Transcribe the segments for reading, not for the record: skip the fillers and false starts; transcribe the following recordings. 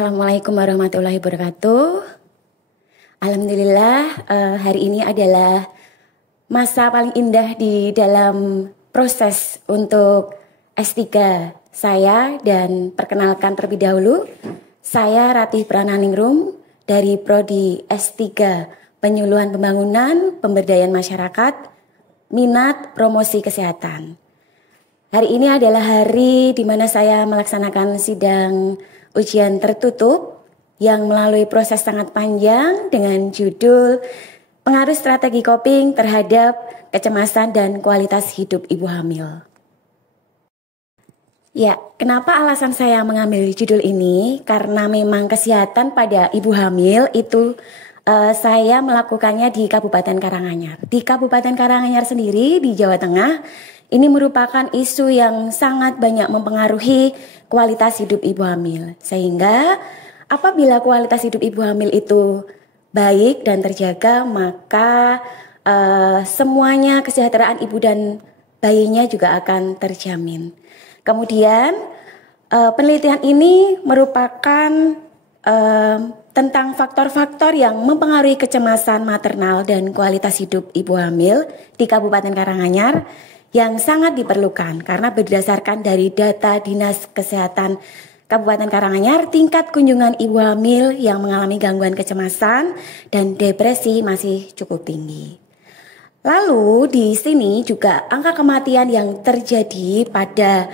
Assalamualaikum warahmatullahi wabarakatuh. Alhamdulillah, hari ini adalah masa paling indah di dalam proses untuk S3 saya, dan perkenalkan terlebih dahulu, saya Ratih Prananingrum dari Prodi S3 Penyuluhan Pembangunan Pemberdayaan Masyarakat, minat promosi kesehatan. Hari ini adalah hari di mana saya melaksanakan sidang ujian tertutup yang melalui proses sangat panjang dengan judul Pengaruh Strategi Coping Terhadap Kecemasan dan Kualitas Hidup Ibu Hamil. Ya, kenapa alasan saya mengambil judul ini? Karena memang kesehatan pada ibu hamil itu saya melakukannya di Kabupaten Karanganyar. Di Kabupaten Karanganyar sendiri di Jawa Tengah, ini merupakan isu yang sangat banyak mempengaruhi kualitas hidup ibu hamil. Sehingga apabila kualitas hidup ibu hamil itu baik dan terjaga, maka semuanya kesejahteraan ibu dan bayinya juga akan terjamin. Kemudian penelitian ini merupakan tentang faktor-faktor yang mempengaruhi kecemasan maternal dan kualitas hidup ibu hamil di Kabupaten Karanganyar yang sangat diperlukan, karena berdasarkan dari data Dinas Kesehatan Kabupaten Karanganyar, tingkat kunjungan ibu hamil yang mengalami gangguan kecemasan dan depresi masih cukup tinggi. Lalu di sini juga angka kematian yang terjadi pada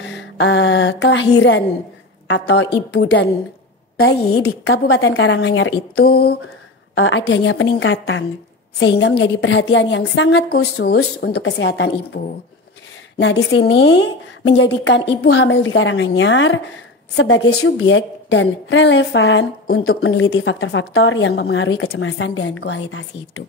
kelahiran atau ibu dan bayi di Kabupaten Karanganyar itu adanya peningkatan, sehingga menjadi perhatian yang sangat khusus untuk kesehatan ibu. Nah, di sini menjadikan ibu hamil di Karanganyar sebagai subjek dan relevan untuk meneliti faktor-faktor yang mempengaruhi kecemasan dan kualitas hidup.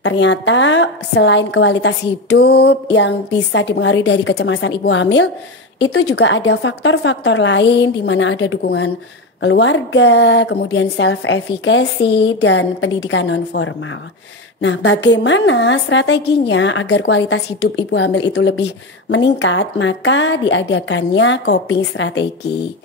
Ternyata selain kualitas hidup yang bisa dipengaruhi dari kecemasan ibu hamil, itu juga ada faktor-faktor lain di mana ada dukungan keluarga, kemudian self-efficacy, dan pendidikan non-formal. Nah, bagaimana strateginya agar kualitas hidup ibu hamil itu lebih meningkat? Maka diadakannya coping strategi.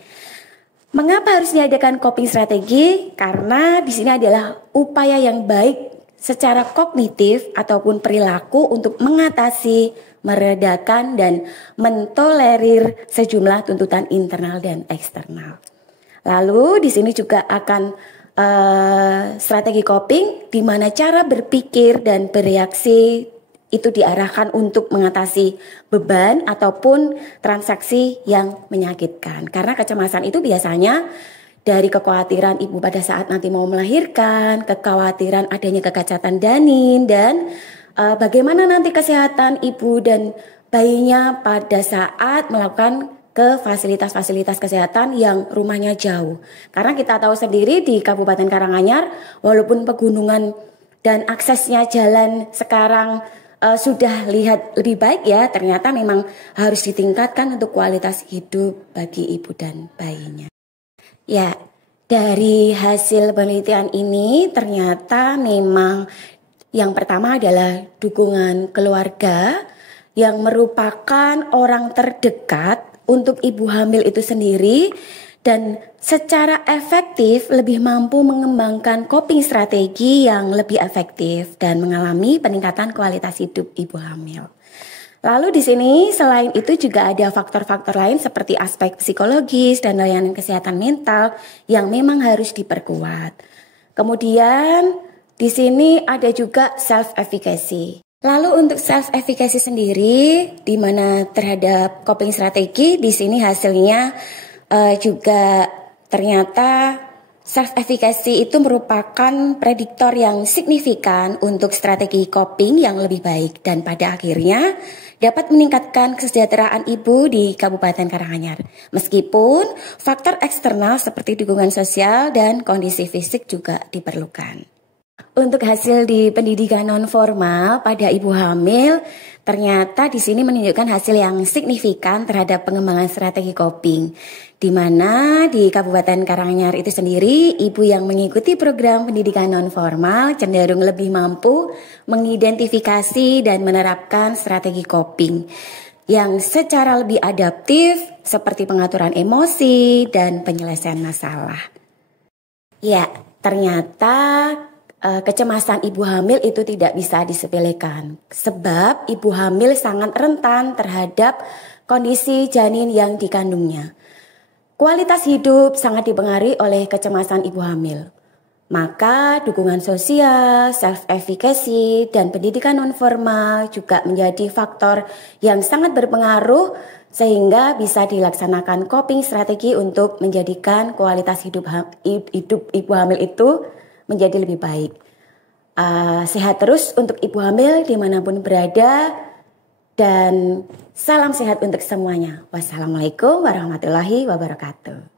Mengapa harus diadakan coping strategi? Karena di sini adalah upaya yang baik secara kognitif ataupun perilaku untuk mengatasi, meredakan, dan mentolerir sejumlah tuntutan internal dan eksternal. Lalu di sini juga akan strategi coping, di mana cara berpikir dan bereaksi itu diarahkan untuk mengatasi beban ataupun transaksi yang menyakitkan. Karena kecemasan itu biasanya dari kekhawatiran ibu pada saat nanti mau melahirkan, kekhawatiran adanya kecacatan janin, dan bagaimana nanti kesehatan ibu dan bayinya pada saat melakukan ke fasilitas-fasilitas kesehatan yang rumahnya jauh. Karena kita tahu sendiri di Kabupaten Karanganyar, walaupun pegunungan dan aksesnya jalan sekarang sudah lihat lebih baik ya, ternyata memang harus ditingkatkan untuk kualitas hidup bagi ibu dan bayinya. Ya, dari hasil penelitian ini ternyata memang yang pertama adalah dukungan keluarga yang merupakan orang terdekat untuk ibu hamil itu sendiri, dan secara efektif lebih mampu mengembangkan coping strategi yang lebih efektif dan mengalami peningkatan kualitas hidup ibu hamil. Lalu di sini selain itu juga ada faktor-faktor lain seperti aspek psikologis dan layanan kesehatan mental yang memang harus diperkuat. Kemudian di sini ada juga self-efficacy. Lalu untuk self-efficacy sendiri, di mana terhadap coping strategi, di sini hasilnya juga ternyata self-efficacy itu merupakan prediktor yang signifikan untuk strategi coping yang lebih baik, dan pada akhirnya dapat meningkatkan kesejahteraan ibu di Kabupaten Karanganyar. Meskipun faktor eksternal seperti dukungan sosial dan kondisi fisik juga diperlukan. Untuk hasil di pendidikan non-formal pada ibu hamil, ternyata di sini menunjukkan hasil yang signifikan terhadap pengembangan strategi coping, di mana di Kabupaten Karanganyar itu sendiri, ibu yang mengikuti program pendidikan non-formal cenderung lebih mampu mengidentifikasi dan menerapkan strategi coping yang secara lebih adaptif seperti pengaturan emosi dan penyelesaian masalah. Ya, ternyata kecemasan ibu hamil itu tidak bisa disepelekan. Sebab ibu hamil sangat rentan terhadap kondisi janin yang dikandungnya. Kualitas hidup sangat dipengaruhi oleh kecemasan ibu hamil. Maka dukungan sosial, self-efficacy, dan pendidikan nonformal juga menjadi faktor yang sangat berpengaruh sehingga bisa dilaksanakan coping strategi untuk menjadikan kualitas hidup ibu hamil itu menjadi lebih baik. Sehat terus untuk ibu hamil dimanapun berada dan salam sehat untuk semuanya. Wassalamualaikum warahmatullahi wabarakatuh.